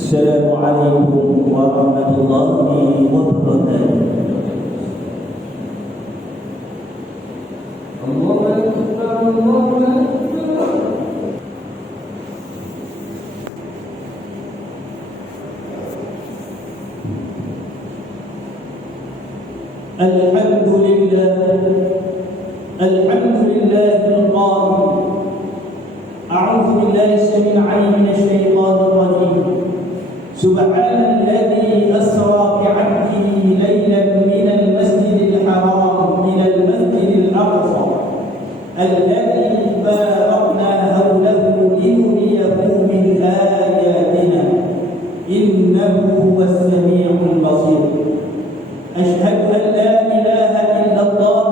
Assalamualaikum warahmatullahi wabarakatuh. Allahu Akbar, Allahu Akbar. Alhamdulillah al-qa'im. A'udzu billahi as-sami'il 'alim minasy syaithanir rajim. Subhanalladzi asra bi'abdihi laylan minal masjidil haram ilal masjidil aqsa alladzi barakna hawlahu linuriyahu min ayatina innahu huwas sami'ul basir. Asyhadu an la ilaha illallah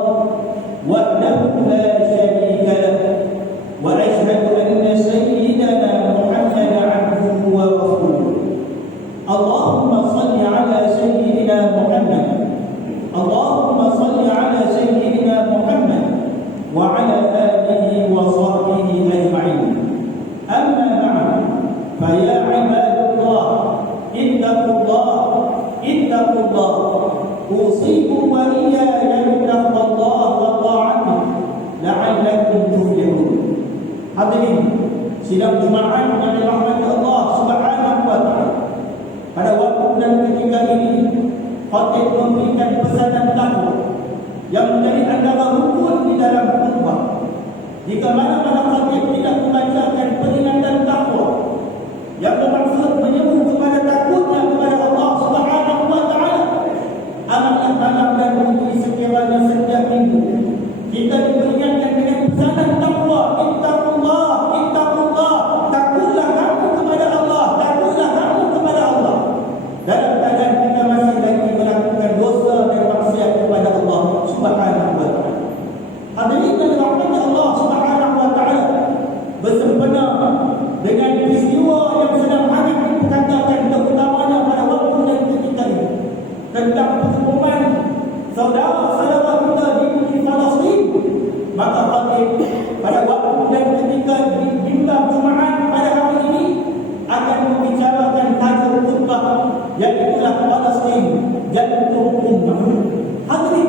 wahdahu la syarika lahu wa asyhadu anna sayyidana Muhammadan 'abduhu wa rasuluhu. Allahumma salli ala sayyidina Muhammad. Allahumma salli ala sayyidina Muhammad wa ala alihi wa sahbihi ajma'in. Amma ba'd. Fa ya ibadallah, ittaqullah. Usikum wa iyaya bittaqwallah wa ta'atih la'allakum tuflihun. Hadirin sidang Jumaat yang dirahmati Allah Subhanahu wa taala. Pada waktu dan ketika ini, khatib memberikan pesanan takwa yang menjadi antara rukun di dalam khutbah. Jika mana-mana khatib tidak membacakan peringatan takwa yang bermaksud menyeru kepada takutnya kepada Allah Subhanahu wa taala, amanah malam dan putih sekiranya setiap minggu kita diperingatkan dengan pesanan takwa. Ittaqullah, takutlah kamu kepada Allah, takutlah kamu kepada Allah. Dalam keadaan kita masih lagi melakukan dosa dan maksiat kepada Allah Subhanahu wa taala. Hadirin dan rahmat Allah Subhanahu wa taala, bersempena dengan peristiwa yang sedang hangat diperkatakan terutamanya pada waktu dan ketika ini tentang penghukuman saudara-saudara kita di Palestin, maka khatib pada waktu dan ketika di bimbang Jumaat pada hari ini akan membicarakan tajuk khutbah iaitulah Palestin jantung ummah. Hadirin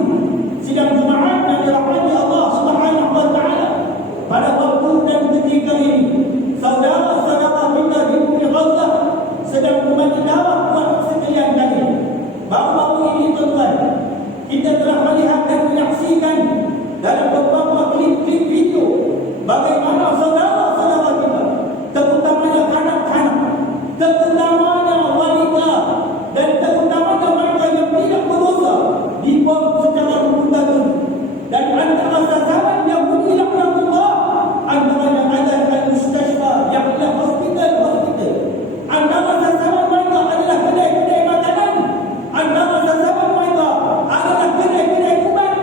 sidang Jumaat yang dirahmati Allah Subhanahu wa taala, pada waktu dan ketika ini saudara-saudara kita di bumi Gaza sedang memanti darah buat sekalian kali. Baru-baru ini tuan-tuan, kita telah melihat dan menyaksikan dalam beberapa klip-klip video bagaimana saudara-saudara kita, terutamanya kanak-kanak, terutamanya wanita dan terutamanya mereka yang tidak berdosa, dibom secara beruntun. Dan antara sasaran yang menghilang Allah, antaranya adalah al-mustashfa, yang adalah hospital. Antara sasaran mereka adalah kedai-kedai makanan. Antara sasaran mereka adalah kedai-kedai ubat.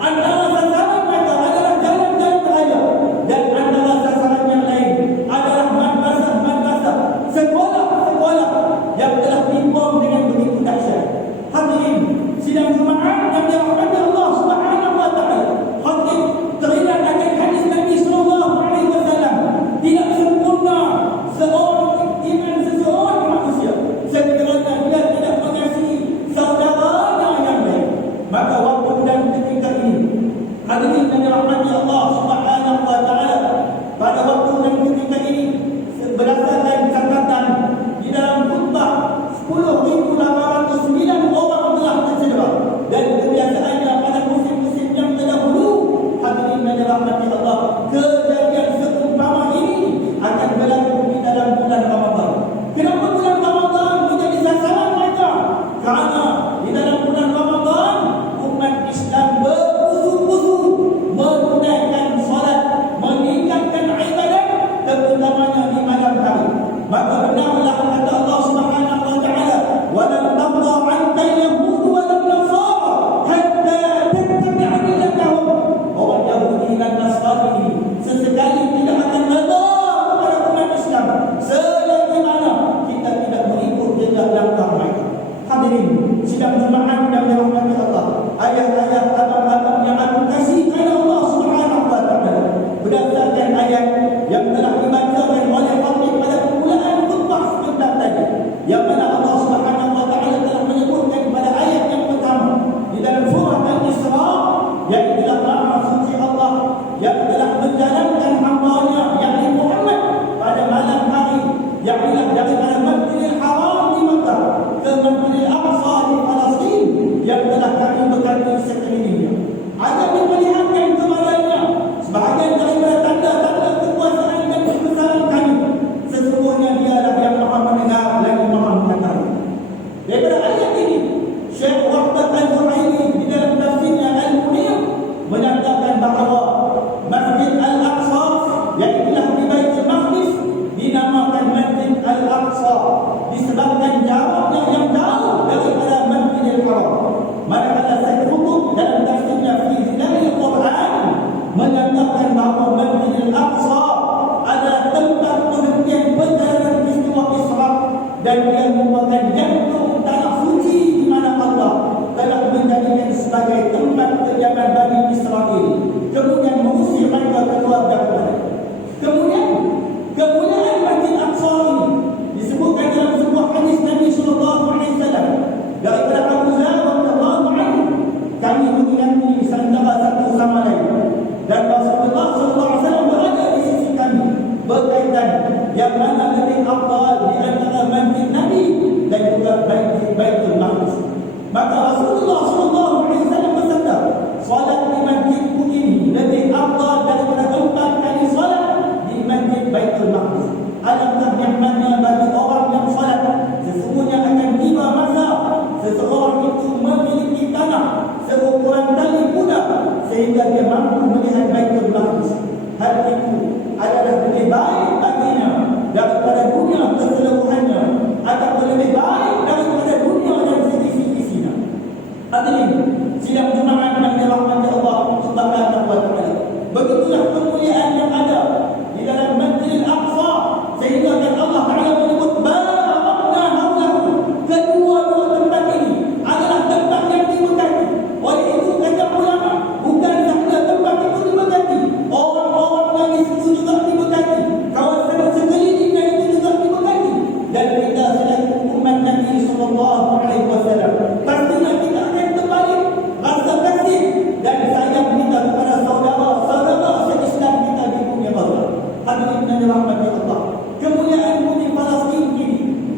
Antara sasaran mereka adalah jalan-jalan raya. Dan antara sasaran yang lain adalah madrasah-madrasah, sekolah-sekolah yang telah dibom dengan begitu dahsyat. Hadirin sidang Jumaat yang dirahmati Allah Subhanahu wa taala, khatib teringat akan hadis Nabi sallallahu alaihi wasallam, tidak sempurna seorang iman seseorang manusia sekiranya dia tidak mengasihi saudaranya yang lain. Maka waktu dan ketika ini, hadirin yang dirahmati Allah Subhanahu wa taala, pada waktu dan ketika ini berdasarkan catatan di dalam khutbah 10,809 orang telah tercedera dan disebabkan jaraknya yang jauh daripada Masjidil Haram. Manakala Syekh Qutb dalam tafsirnya fi Zilalil Quran menyatakan bahawa Masjidil Aqsa adalah tempat penghentian perjalanan peristiwa Isra dan ia merupakan jantung tanah suci di mana Allah telah menjadikan sebagai tempat kediaman Bani Israel, kemudian mengusir mereka keluar daripada. Kemudian kemuliaan Masjid Aqsa ini disebutkan dalam sebuah hadis Nabi sallallahu alaihi wasallam daripada Abu Dzar radhiyallahu anhu, kami mengingati antara satu sama lain dan Rasulullah sallallahu alaihi wasallam berada di sisi kami berkaitan yang mana lebih afdal di antara Masjid Nabi dan juga Baitul Maqdis. Maka Rasulullah sallallahu alaihi wasallam bersabda, solat di masjidku ini lebih afdal daripada 4 kali solat di Masjid Baitul Maqdis. Alangkah nikmatnya bagi orang yang solat. Sesungguhnya akan tiba masa seseorang itu memiliki tanah seukuran tali kuda sehingga dia mampu melihat Baitul Maqdis. Hal itu adalah lebih baik baginya daripada dunia keseluruhannya, atau lebih baik daripada dunia dan sisi-sisinya. Hadirin sidang Jumaat yang dirahmati Allah Subhanahu wa taala. Begitulah kemuliaan yang ada di dalam Masjidil Aqsa sehingga Allah Taala menyebut barakna haulahu. Kedua-dua tempat ini adalah tempat yang diberkati. Oleh itu kata ulama, bukan sahaja tempat itu diberkati, orang-orang yang di situ juga diberkati, kawasan sekelilingnya itu juga diberkati. Dan kita selaku umat Nabi sallallahu alaihi wasallam pastinya kita akan terbalik rasa kasih dan sayang kita kepada saudara-saudara se-Islam kita di dunia bahagia. Hadirin yang dirahmati Allah, kemuliaan bumi Palestin ini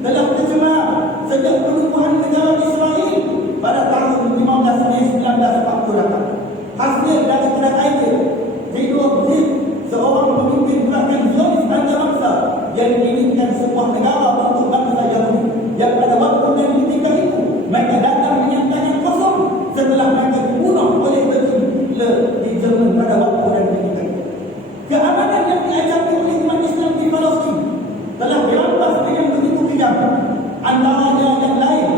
telah tercemar sejak penubuhan negara Israel pada tahun 15 Mei 1948. Hasil daripada idea Theodore Herzl, seorang pemimpin gerakan Zionis antarabangsa yang menginginkan sebuah negara untuk bangsa Yahudi, yang pada waktu dan ketika itu mereka datang dengan tangan kosong setelah mereka dibunuh oleh Hitler di Jerman pada waktu dan ketika itu. Keamanan yang diajarkan oleh umat Islam di Palestin telah dirampas dengan begitu kejam. Antaranya yang lain,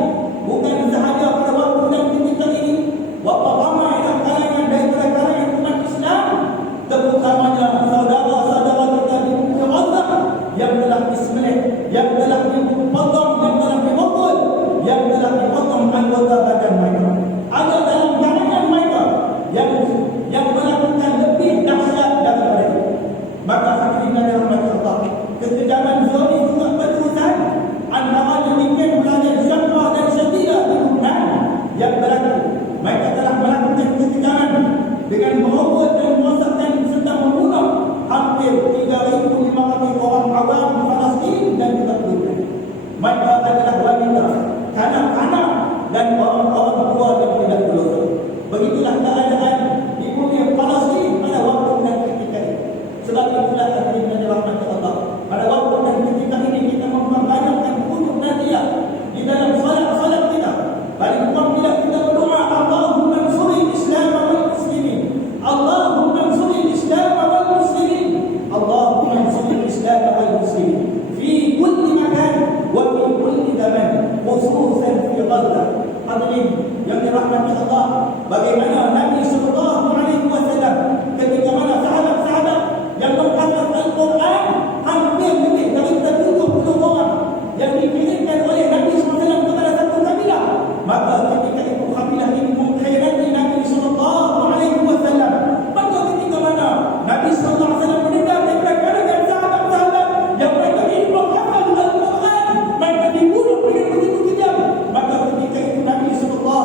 bukan sahaja pada waktu dan ketika ini, berapa ramai kalangan daripada kalangan umat Islam, terutamanya saudara-saudara kita di dunia Gaza yang telah disembelih, yang telah dipotong, yang telah dipukul, yang telah dipotong anggota badan mereka. Ada dalam kalangan mereka yang melakukan lebih dahsyat daripada itu. Maka hadirin yang dirahmati Allah, kekejaman Zionis juga berterusan. Antaranya demikian berada Syafra dan Syatila di Lubnan yang berlaku. Mereka telah melakukan kekejaman dengan merobot dan merosakkan serta membunuh hampir 3,500 orang awam Palestin dan juga Lubnan. Mereka adalah wanita, kanak-kanak dan orang-orang tua yang tidak berdosa. Begitulah keadaan di bumi Palestin pada waktu dan ketika ini. Sebab itulah hadirin yang dirahmati Allah, pada waktu dan ketika ini kita memperbanyak untuk nadia di dalam salat-salat kita. Paling kurang tidak kita berdoa, Allahumma ansuri Islam wal muslimin, Allahumma ansuri Islam wal muslimin, Allahumma ansuri Islam wal muslimin fi kulli makan wa fi kulli zaman, khususan fi Gaza. Hadirin yang dirahmati Allah, bagaimana Nabi sallallahu alaihi wasallam ketika mana sahabat-sahabat yang menghafal Al-Quran hampir lebih daripada 70 orang yang dikirimkan oleh Nabi SAW kepada satu kabilah. Maka ketika itu kabilah ini mengkhairati Nabi SAW. Maka ketika mana Nabi SAW mendengar daripada kalangan sahabat-sahabat yang mereka ini menghafal Al-Quran, mereka dibunuh dengan begitu kejam. Maka ketika itu Nabi SAW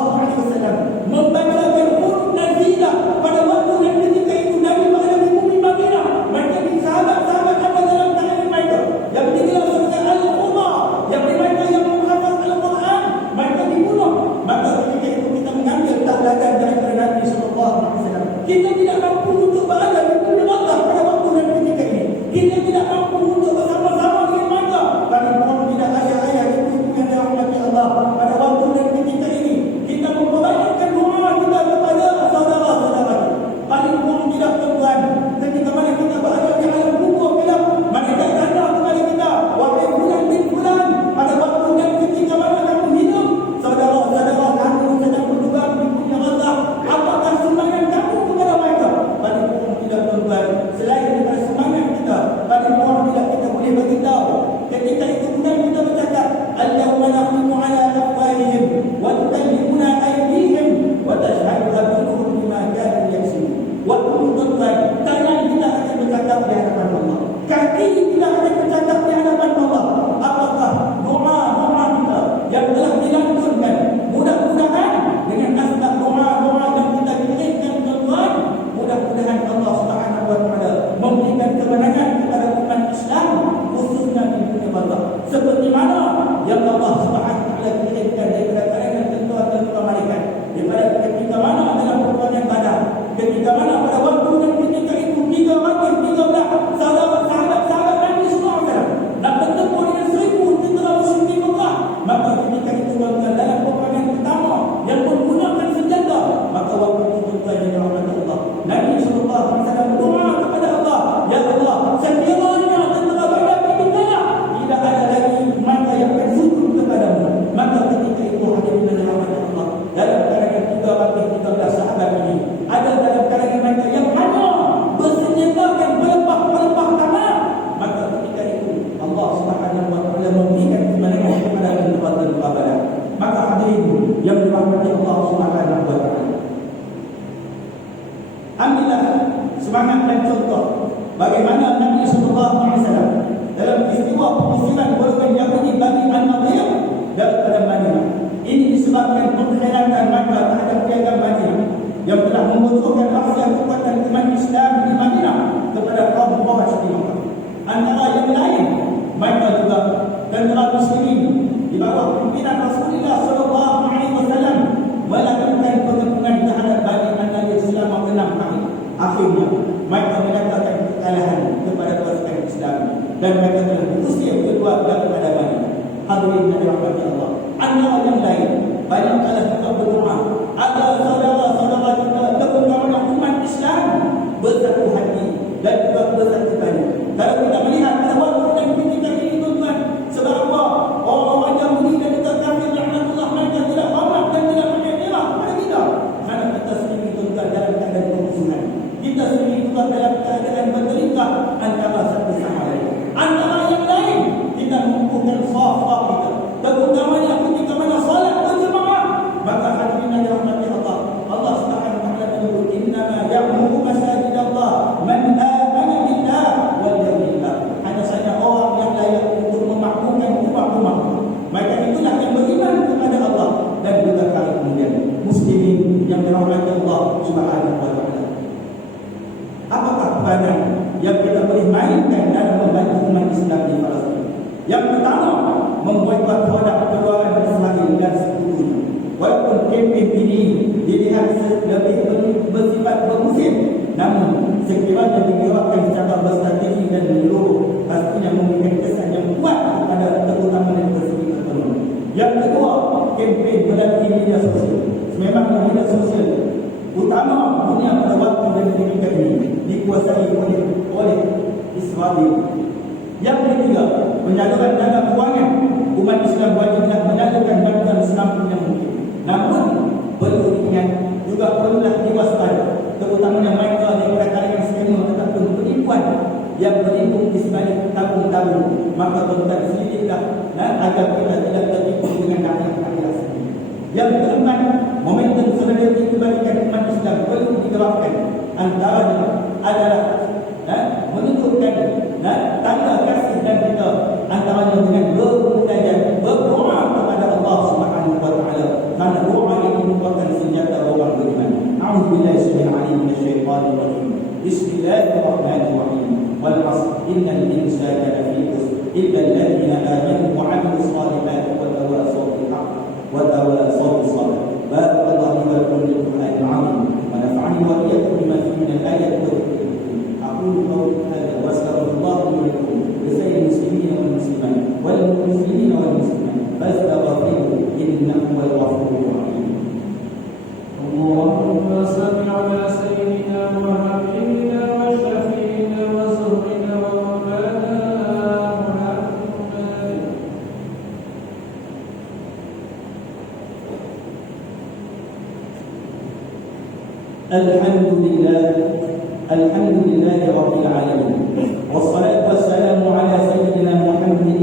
membacakan huruf nazilah pada waktu dan ketika itu Nabi berada di bumi Madinah. Mereka di sahabat-sahabat ada dalam kalangan mereka yang digelar sebagai Al-Qurra, yang mereka yang menghafal Al-Quran, mereka dibunuh. Maka ketika itu kita mengambil takladan daripada Nabi SAW. Kita tidak mampu untuk berada di bumi Allah pada waktu dan ketika ini. Kita tidak mampu untuk bersama-sama dengan mereka. Paling kurang tidak ayah-ayah, ibu-ibu yang dirahmati Allah, pada waktu dan ketika ini kita memperbanyakkan doa kita kepada saudara-saudara. Paling kurang tidak tuan, ketika mana kita berada di alam kubur gelap, mereka tanda kepada kita, wahai fulan bin fulan, pada waktu dan 13 sahabat ini ada dalam kalangan mereka yang hanya bersenjatakan pelepah-pelepah tangan. Maka ketika itu Allah Subhanahu wa taala memberikan kemenangan kepada kekuatan muqabalah. Maka hadirin yang dirahmati Allah Subhanahu wa taala, ambillah semangat dan contoh bagaimana Nabi sallallahu alaihi wasallam dalam peristiwa pengusiran golongan Yahudi Bani An-Nadir daripada Madinah. Ini disebabkan pengkhianatan mereka terhadap piagam Madinah yang telah membutuhkan rahsia kekuatan umat Islam di Madinah kepada kaum Quraisy di Makkah. Antara yang lain, mereka juga tentera muslimin di bawah pimpinan Rasulullah sallallahu alaihi wasallam melakukan pengepungan terhadap Bani An-Nadir selama 6 hari. Akhirnya mereka menyatakan kekalahan kepada pasukan Islam dan mereka telah diusir kedua daripada Madinah. Hadirin yang dirahmati Allah, antara yang lain banyak kali kita berdoa agar saudara-saudara kita terutama umat Islam bersatu hati dan juga bersatu padu. Kalau kita melihat pada waktu dan ketika ini tuan-tuan, sebab apa orang-orang Yahudi dan juga kafir laknatullah mereka tidak hormat dan tidak menghormati pada kita. Kerana kita sendiri tuan-tuan dalam keadaan permusuhan. Kita sendiri juga dalam keadaan bertelingkah antara satu sama lain. Antara yang lain, kita mengukuhkan saf-saf kita, terutamanya ketika mana salat berjemaah. Maka hadirin yang dirahmati Allah, Allah Subhanahu wa taala menyebut innama ya'muru masajidallah man amana billah wal yawmil akhir. Hanya saja orang yang layak untuk memakmurkan rumah-rumah mereka itulah yang beriman kepada Allah dan juga kali kemudian. Muslimin yang dirahmati Allah Subhanahu wa taala, apakah peranan yang kita boleh mainkan dalam membantu umat Islam di Palestin? Yang pertama, memboikot produk keluaran Israel dan sekutunya. Walaupun kempen ini dilihat lebih bersifat bermusim, namun sekiranya digerakkan secara berstrategi dan menyeluruh, pastinya memberikan kesan yang kuat kepada terutama negara segi ekonomi. Yang kedua, kempen melalui media sosial. Memang media sosial utama dunia pada waktu dan ketika ini dikuasai oleh Israel. Yang ketiga, penyaluran dana kewangan. Umat Islam wajiblah menyalurkan bantuan serampung yang mungkin. Namun perlu diingat juga perlulah diwaspada, terutamanya mereka daripada kalangan senior ataupun penipuan yang berlindung di sebalik tabung-tabung. Maka tuan-tuan selidiklah agar kita tidak tertipu dengan nakal-nakal sendiri. Yang keempat, momentum solidariti kebaikan umat Islam perlu digerakkan. Antaranya adalah menunjukkan tanda kasih dan kita antaranya dengan bermunajat, berdoa kepada Allah Subhanahu wa taala, kerana doa ini merupakan senjata orang beriman. A'udzubillahi minasy syaithanir rajim. Bismillahirrahmanirrahim. Wal 'asr innal insana lafi khusr illa alladziina aamanu wa 'amilus shalihati wa tawassaw bil haqq wa tawassaw bis sabr. Barakallahu li wa lakum bil Qur'anil 'azim wa nafa'ani wa iyyakum bima fihi min al-ayati wa أقول قولي هذا وأستغفر الله لي ولكم ولسائر المسلمين والمسلمات والمسلمين والمسلمات فاستغفروه إنه هو الغفور الرحيم. اللهم صل على سيدنا وحبيبنا وشفيعنا وسرنا ومولانا محمد. الحمد لله رب العالمين، والصلاة والسلام على سيدنا محمد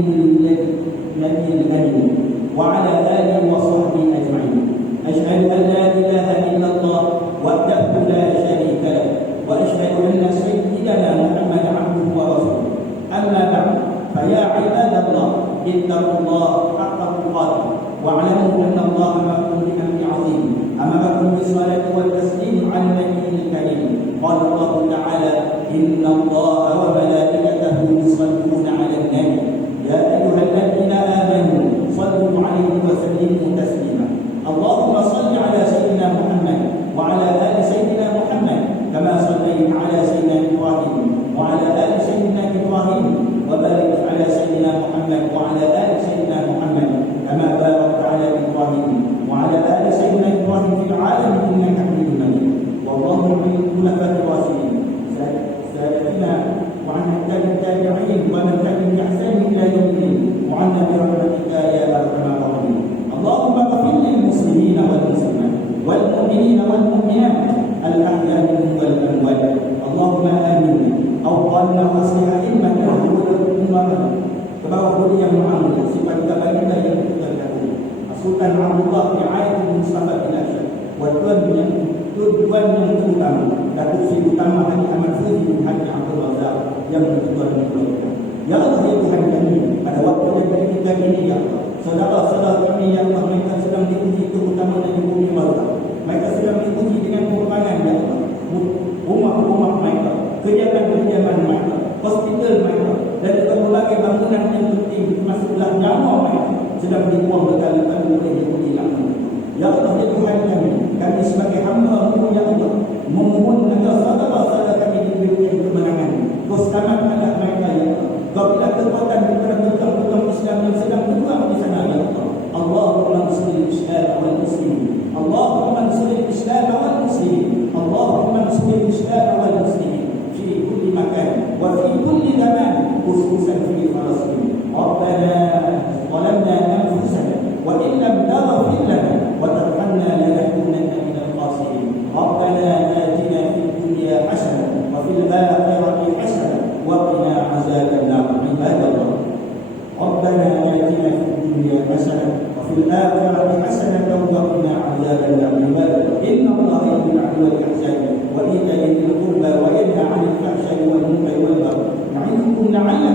النبي الأمين وعلى آله وصحبه أجمعين. أشهد أن لا إله إلا الله وحده لا شريك له، وأشهد أن سيدنا محمد عبده ورسوله. أما بعد، فيا عباد الله اتقوا الله حق تقاته واعلموا أن الله أمركم بأمر عظيم، أمركم بالصلاة والتسليم على النبي الكريم. قال الله تعالى: إن الله وملائكته يصلون على النبي يا أيها الذين آمنوا صلوا عليه وسلموا تسليما. اللهم صل على سيدنا محمد وعلى آل سيدنا محمد كما صليت على سيدنا إبراهيم وعلى آل سيدنا إبراهيم، وبارك على سيدنا محمد وعلى آل سيدنا محمد كما باركت على إبراهيم وعلى آل سيدنا إبراهيم في العالمين إنك حميد مجيد. والله من الخلفاء الراشدين سادتنا وعن المؤمنين والمؤمنات الأحياء منهم والأموات اللهم آمين أوطاننا وأصلح أئمتنا وأمراءنا kebawah budi yang mu'amun sifat baginda yang terdahulu Sultan Abdullah Ri'ayatul Mustafa bin Asyad tuan yang terutama Datuk Seri Utama Haji Ahmad Fuzi bin Haji Abdul Razak yang bertuan keluarga. Ya Allah ya Tuhan kami, pada waktu yang ketika ini ya Allah, saudara-saudara kami yang mereka sedang diuji terutama di bumi Makkah. Mereka sedang diuji dengan peperangan ya Allah. Rumah-rumah mereka, kediaman-kediaman mereka, hospital mereka dan juga berbagai bangunan yang penting termasuklah nyawa mereka sedang dibuang berkali-kali oleh Yahudi laknat. Ya Allah ya Tuhan kami sebagai hamba-Mu ya Allah memohon agar saudara-saudara kami diberikan kemenangan. Kau selamatkanlah mereka ya Allah. Kau berilah kekuatan kepada berjuang Islam yang sedang berjuang di sana ya Allah. Allahumma ansuril Islam wal muslimin. Allahumma ansuril Islam wal muslimin. Allahumma ansuril Islam wal muslimin fi kulli makan wa fi kulli zaman khususan fi Palestin. Rabbana zalamna anfusana wa in lam taghfir lana وترحمنا لنكونن من الخاسرين ربنا آتنا في الدنيا حسنة وفي الآخرة حسنة وقنا عذاب النار عباد الله ربنا آتنا في الدنيا حسنة وفي الآخرة حسنة وقنا عذاب النار عباد الله إن الله يأمر بالعدل والإحسان وإيتاء ذي القربى وينهى عن الفحشاء والمنكر والبغي يعظكم لعلكم